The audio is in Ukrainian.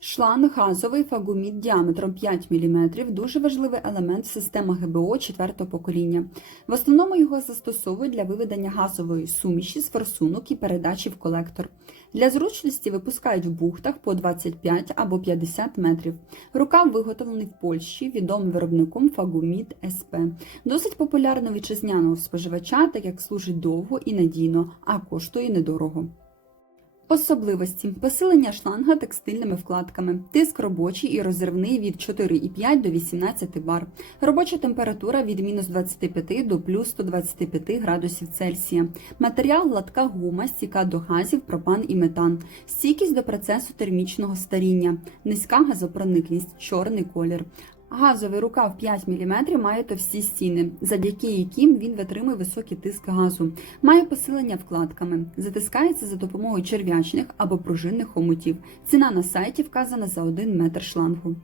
Шланг газовий фагуміт діаметром 5 мм – дуже важливий елемент в системах ГБО четвертого покоління. В основному його застосовують для виведення газової суміші з форсунок і передачі в колектор. Для зручності випускають в бухтах по 25 або 50 метрів. Рукав виготовлений в Польщі відомим виробником Фагуміт СП. Досить популярно вітчизняного споживача, так як служить довго і надійно, а коштує недорого. Особливості. Посилення шланга текстильними вкладками, тиск робочий і розривний від 4,5 до 18 бар, робоча температура від мінус 25 до плюс 125 градусів Цельсія, матеріал гладка гума, стійка до газів, пропан і метан, стійкість до процесу термічного старіння, низька газопроникність, чорний колір. Газовий рукав 5 мм має товсті стіни, завдяки яким він витримує високий тиск газу, має посилення вкладками, затискається за допомогою черв'ячних або пружинних хомутів. Ціна на сайті вказана за 1 метр шлангу.